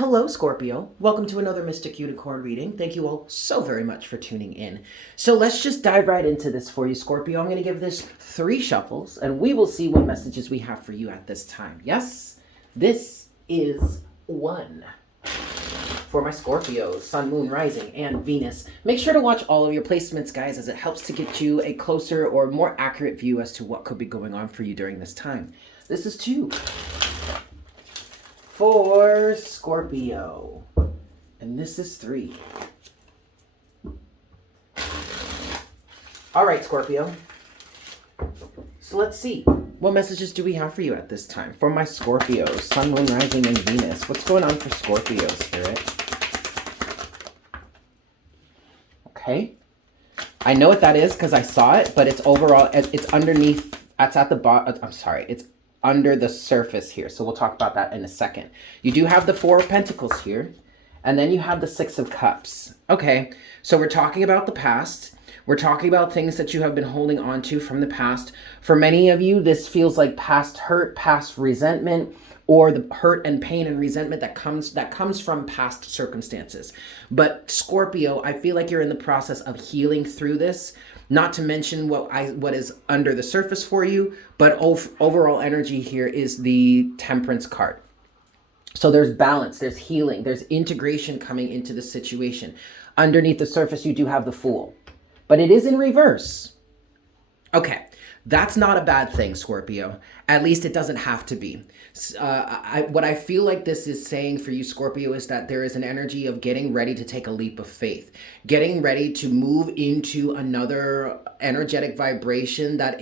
Hello, Scorpio. Welcome to another Mystic Unicorn reading. Thank you all so very much for tuning in. So let's just dive right into this for you, Scorpio. I'm going to give this 3 shuffles, and we will see what messages we have for you at this time. Yes, this is 1. For my Scorpios, Sun, Moon, Rising, and Venus. Make sure to watch all of your placements, guys, as it helps to get you a closer or more accurate view as to what could be going on for you during this time. This is 2. For Scorpio. And this is 3. All right, Scorpio. So let's see. What messages do we have for you at this time? For my Scorpios, Sun, Moon, Rising, and Venus. What's going on for Scorpio, Spirit? Okay. I know what that is because I saw it, but it's overall, it's underneath, it's at the bottom, I'm sorry, it's under the surface here. So we'll talk about that in a second. You do have the 4 of Pentacles here, and then you have the 6 of Cups. Okay, so we're talking about the past. We're talking about things that you have been holding on to from the past. For many of you, this feels like past hurt, past resentment, or the hurt and pain and resentment that comes from past circumstances. But Scorpio, I feel like you're in the process of healing through this. Not to mention what is under the surface for you, but overall energy here is the Temperance card. So there's balance, there's healing, there's integration coming into the situation. Underneath the surface, you do have the Fool, but it is in reverse. Okay, that's not a bad thing, Scorpio. At least it doesn't have to be. What I feel like this is saying for you, Scorpio, is that there is an energy of getting ready to take a leap of faith, getting ready to move into another energetic vibration that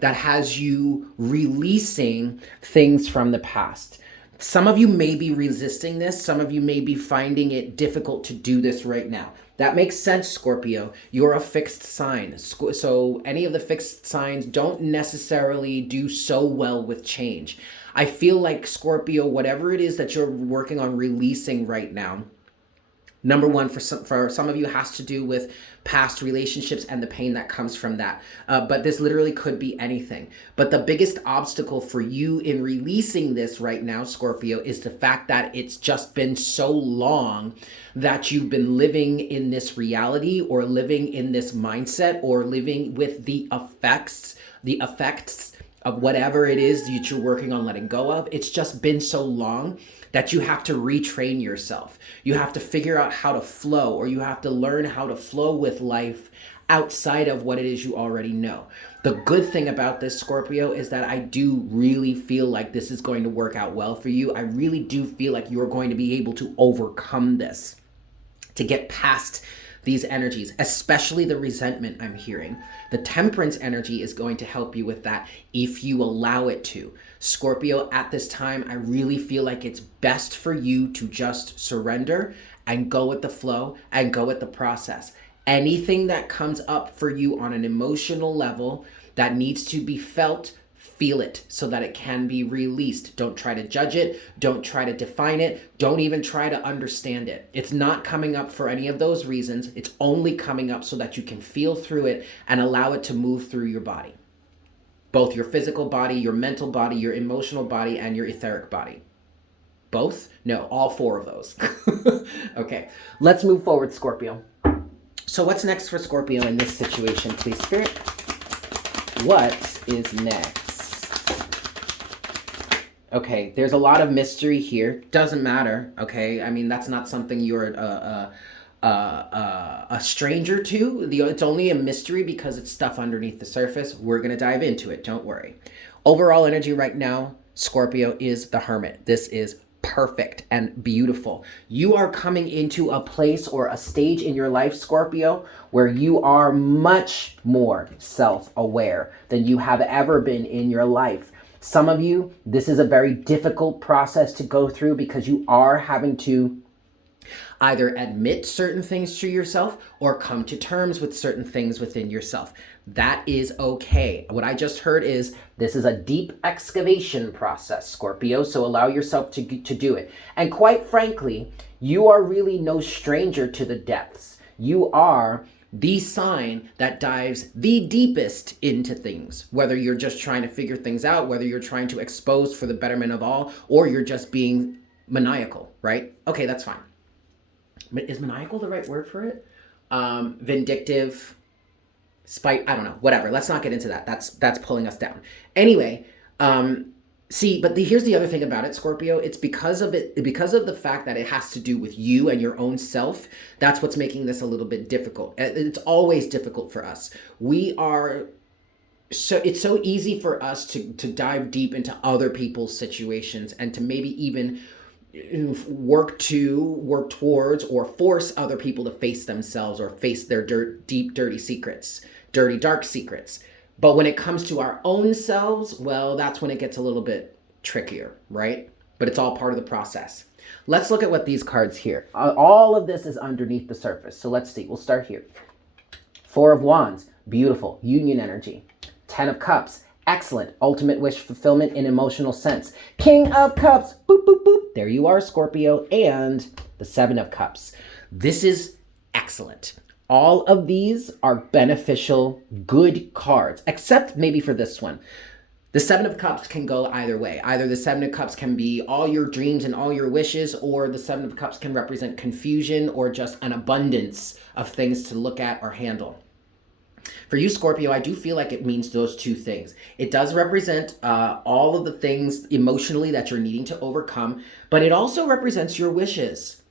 has you releasing things from the past. Some of you may be resisting this. Some of you may be finding it difficult to do this right now. That makes sense, Scorpio. You're a fixed sign. So any of the fixed signs don't necessarily do so well with change. I feel like, Scorpio, whatever it is that you're working on releasing right now, number one, for some of you, has to do with past relationships and the pain that comes from that. But this literally could be anything. But the biggest obstacle for you in releasing this right now, Scorpio, is the fact that it's just been so long that you've been living in this reality, or living in this mindset, or living with the effects of whatever it is that you're working on letting go of. It's just been so long that you have to retrain yourself. You have to figure out how to flow, or you have to learn how to flow with life outside of what it is you already know. The good thing about this, Scorpio, is that I do really feel like this is going to work out well for you. I really do feel like you're going to be able to overcome this, to get past these energies, especially the resentment I'm hearing. The Temperance energy is going to help you with that if you allow it to. Scorpio, at this time, I really feel like it's best for you to just surrender and go with the flow and go with the process. Anything that comes up for you on an emotional level that needs to be felt, feel it so that it can be released. Don't try to judge it. Don't try to define it. Don't even try to understand it. It's not coming up for any of those reasons. It's only coming up so that you can feel through it and allow it to move through your body. Both your physical body, your mental body, your emotional body, and your etheric body. Both? No, all 4 of those. Okay, let's move forward, Scorpio. So what's next for Scorpio in this situation, please, Spirit? What is next? Okay, there's a lot of mystery here. Doesn't matter, okay? I mean, that's not something you're a stranger to. It's only a mystery because it's stuff underneath the surface. We're going to dive into it. Don't worry. Overall energy right now, Scorpio, is the Hermit. This is perfect and beautiful. You are coming into a place or a stage in your life, Scorpio, where you are much more self-aware than you have ever been in your life. Some of you, this is a very difficult process to go through because you are having to either admit certain things to yourself or come to terms with certain things within yourself. That is okay. What I just heard is this is a deep excavation process, Scorpio, so allow yourself to do it. And quite frankly, you are really no stranger to the depths. You are the sign that dives the deepest into things, whether you're just trying to figure things out, whether you're trying to expose for the betterment of all, or you're just being maniacal, right? Okay, that's fine. Is maniacal the right word for it? Vindictive, spite, I don't know, whatever. Let's not get into that. That's pulling us down. Anyway, see, but here's the other thing about it, Scorpio. It's because of the fact that it has to do with you and your own self. That's what's making this a little bit difficult. It's always difficult for us. It's so easy for us to dive deep into other people's situations and to maybe even work towards or force other people to face themselves or face their deep, dirty secrets, dirty, dark secrets. But when it comes to our own selves, well, that's when it gets a little bit trickier, right? But it's all part of the process. Let's look at what these cards here. All of this is underneath the surface. So let's see. We'll start here. Four of Wands, beautiful, union energy. 10 of Cups, excellent, ultimate wish fulfillment in emotional sense. King of Cups, boop, boop, boop. There you are, Scorpio. And the 7 of Cups. This is excellent. All of these are beneficial, good cards, except maybe for this one. The 7 of Cups can go either way. Either the 7 of Cups can be all your dreams and all your wishes, or the 7 of Cups can represent confusion or just an abundance of things to look at or handle. For you, Scorpio, I do feel like it means those two things. It does represent all of the things emotionally that you're needing to overcome, but it also represents your wishes.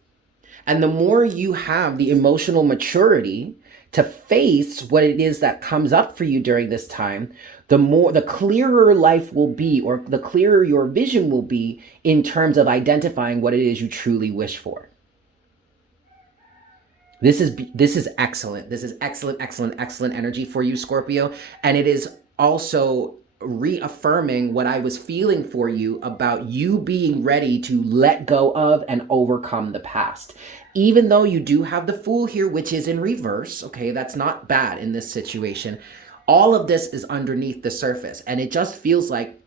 And the more you have the emotional maturity to face what it is that comes up for you during this time, the clearer life will be, or the clearer your vision will be in terms of identifying what it is you truly wish for. This is excellent. This is excellent energy for you, Scorpio. And it is also reaffirming what I was feeling for you about you being ready to let go of and overcome the past. Even though you do have the Fool here, which is in reverse, okay, that's not bad in this situation. All of this is underneath the surface. And it just feels like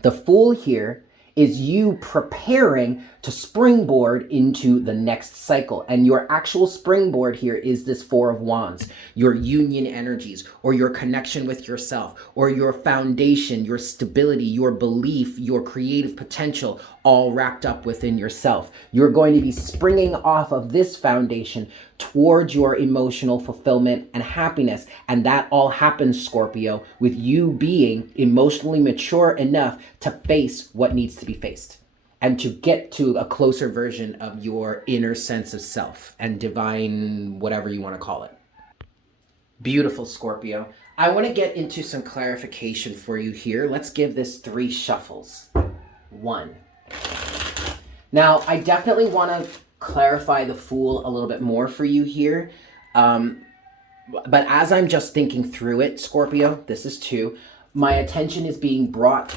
the Fool here is you preparing to springboard into the next cycle. And your actual springboard here is this Four of Wands, your union energies, or your connection with yourself, or your foundation, your stability, your belief, your creative potential, all wrapped up within yourself. You're going to be springing off of this foundation towards your emotional fulfillment and happiness. And that all happens, Scorpio, with you being emotionally mature enough to face what needs to be faced and to get to a closer version of your inner sense of self and divine, whatever you want to call it. Beautiful, Scorpio. I want to get into some clarification for you here. Let's give this 3 shuffles. 1. Now, I definitely want to clarify the Fool a little bit more for you here. But as I'm just thinking through it, Scorpio, this is 2, my attention is being brought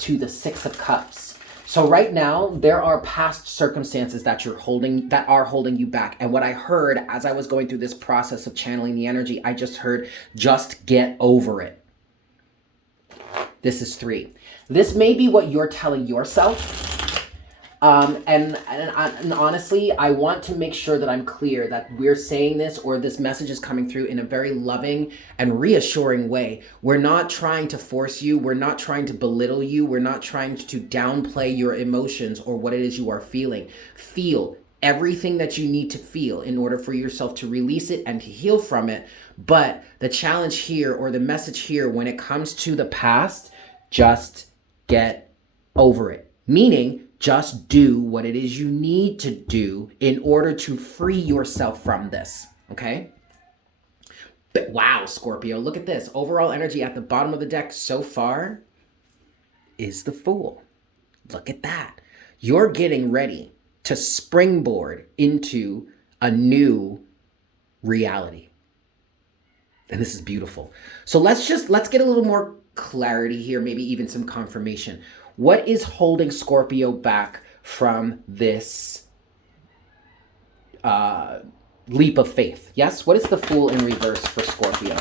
to the 6 of Cups. So right now, there are past circumstances that are holding you back. And what I heard as I was going through this process of channeling the energy, I just heard, just get over it. This is 3. This may be what you're telling yourself. And honestly, I want to make sure that I'm clear that we're saying this, or this message is coming through in a very loving and reassuring way. We're not trying to force you. We're not trying to belittle you. We're not trying to downplay your emotions or what it is you are feeling. Feel everything that you need to feel in order for yourself to release it and to heal from it. But the challenge here, or the message here, when it comes to the past, just get over it. Meaning, just do what it is you need to do in order to free yourself from this, okay? But wow, Scorpio, look at this. Overall energy at the bottom of the deck so far is the Fool. Look at that. You're getting ready to springboard into a new reality. And this is beautiful. So let's get a little more clarity here, maybe even some confirmation. What is holding Scorpio back from this leap of faith? Yes? What is the Fool in reverse for Scorpio?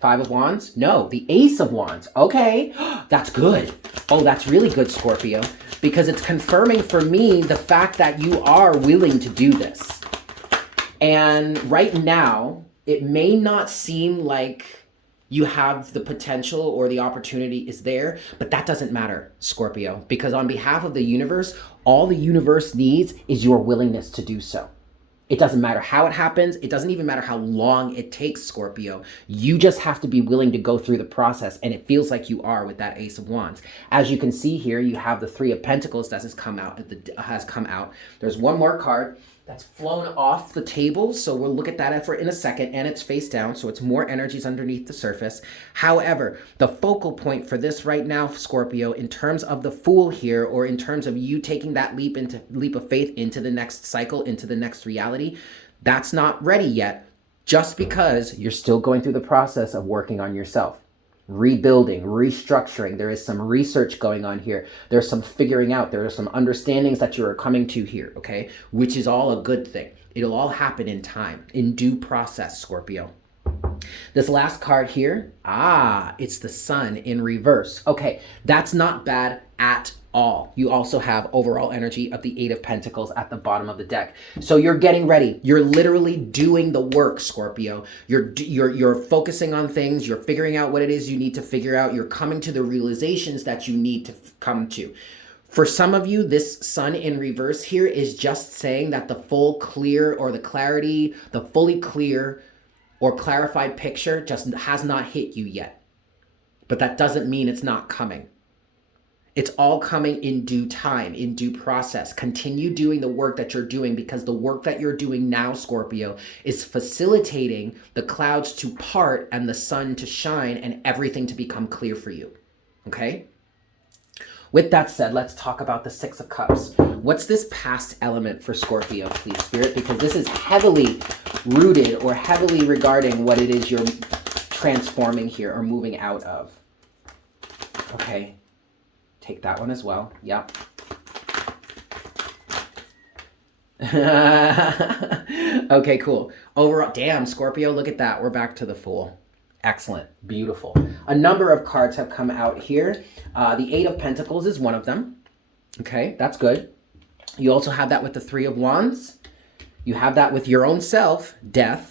5 of Wands? No, the Ace of Wands. Okay, that's good. Oh, that's really good, Scorpio, because it's confirming for me the fact that you are willing to do this. And right now, it may not seem like you have the potential or the opportunity is there, but that doesn't matter, Scorpio, because on behalf of the universe, all the universe needs is your willingness to do so. It doesn't matter how it happens. It doesn't even matter how long it takes, Scorpio. You just have to be willing to go through the process, and it feels like you are with that Ace of Wands. As you can see here, you have the Three of Pentacles that has come out. There's one more card that's flown off the table, so we'll look at that in a second, and it's face down, so it's more energies underneath the surface. However, the focal point for this right now, Scorpio, in terms of the Fool here, or in terms of you taking that leap of faith into the next cycle, into the next reality, that's not ready yet, just because you're still going through the process of working on yourself. Rebuilding, restructuring. There is some research going on here. There's some figuring out. There are some understandings that you are coming to here, okay? Which is all a good thing. It'll all happen in time, in due process, Scorpio. This last card here, it's the Sun in reverse. Okay, that's not bad at all. You also have overall energy of the Eight of Pentacles at the bottom of the deck. So you're getting ready. You're literally doing the work, Scorpio. You're focusing on things. You're figuring out what it is you need to figure out. You're coming to the realizations that you need to come to. For some of you, this Sun in reverse here is just saying that the full clear or the clarity, the fully clear or clarified picture just has not hit you yet. But that doesn't mean it's not coming. It's all coming in due time, in due process. Continue doing the work that you're doing, because the work that you're doing now, Scorpio, is facilitating the clouds to part and the sun to shine and everything to become clear for you. Okay? With that said, let's talk about the Six of Cups. What's this past element for Scorpio, please, Spirit? Because this is heavily rooted or heavily regarding what it is you're transforming here or moving out of. Okay. Take that one as well. Yep. Okay, cool. Overall, damn, Scorpio, look at that. We're back to the Fool. Excellent. Beautiful. A number of cards have come out here. The Eight of Pentacles is one of them. Okay, that's good. You also have that with the Three of Wands. You have that with your own self, Death.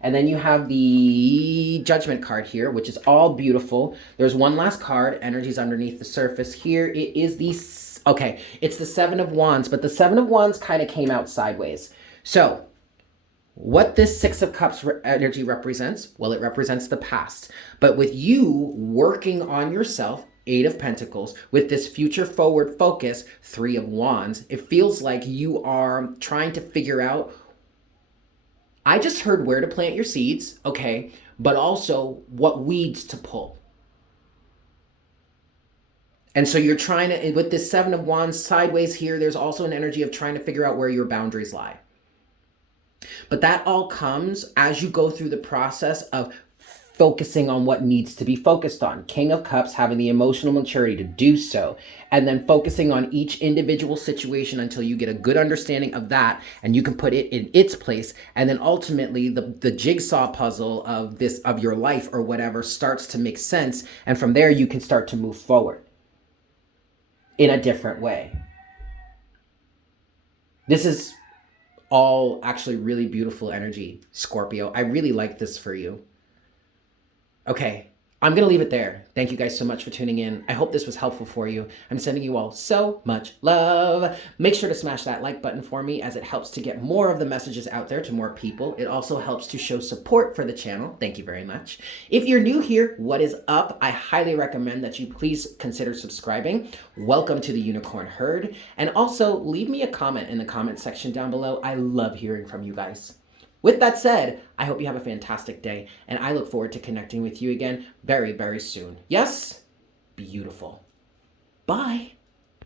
And then you have the Judgment card here, which is all beautiful. There's one last card, energies underneath the surface here. It is it's the Seven of Wands, but the Seven of Wands kind of came out sideways. So what this Six of Cups energy represents, well, it represents the past. But with you working on yourself, Eight of Pentacles, with this future forward focus, Three of Wands, it feels like you are trying to figure out, I just heard where to plant your seeds, okay, but also what weeds to pull. And so you're trying to, with this Seven of Wands sideways here, there's also an energy of trying to figure out where your boundaries lie. But that all comes as you go through the process of focusing on what needs to be focused on. King of Cups having the emotional maturity to do so, and then focusing on each individual situation until you get a good understanding of that and you can put it in its place. And then ultimately the jigsaw puzzle of your life or whatever starts to make sense. And from there you can start to move forward in a different way. This is all actually really beautiful energy, Scorpio. I really like this for you. Okay, I'm going to leave it there. Thank you guys so much for tuning in. I hope this was helpful for you. I'm sending you all so much love. Make sure to smash that like button for me, as it helps to get more of the messages out there to more people. It also helps to show support for the channel. Thank you very much. If you're new here, what is up? I highly recommend that you please consider subscribing. Welcome to the Unicorn Herd. And also leave me a comment in the comment section down below. I love hearing from you guys. With that said, I hope you have a fantastic day, and I look forward to connecting with you again very, very soon. Yes? Beautiful. Bye.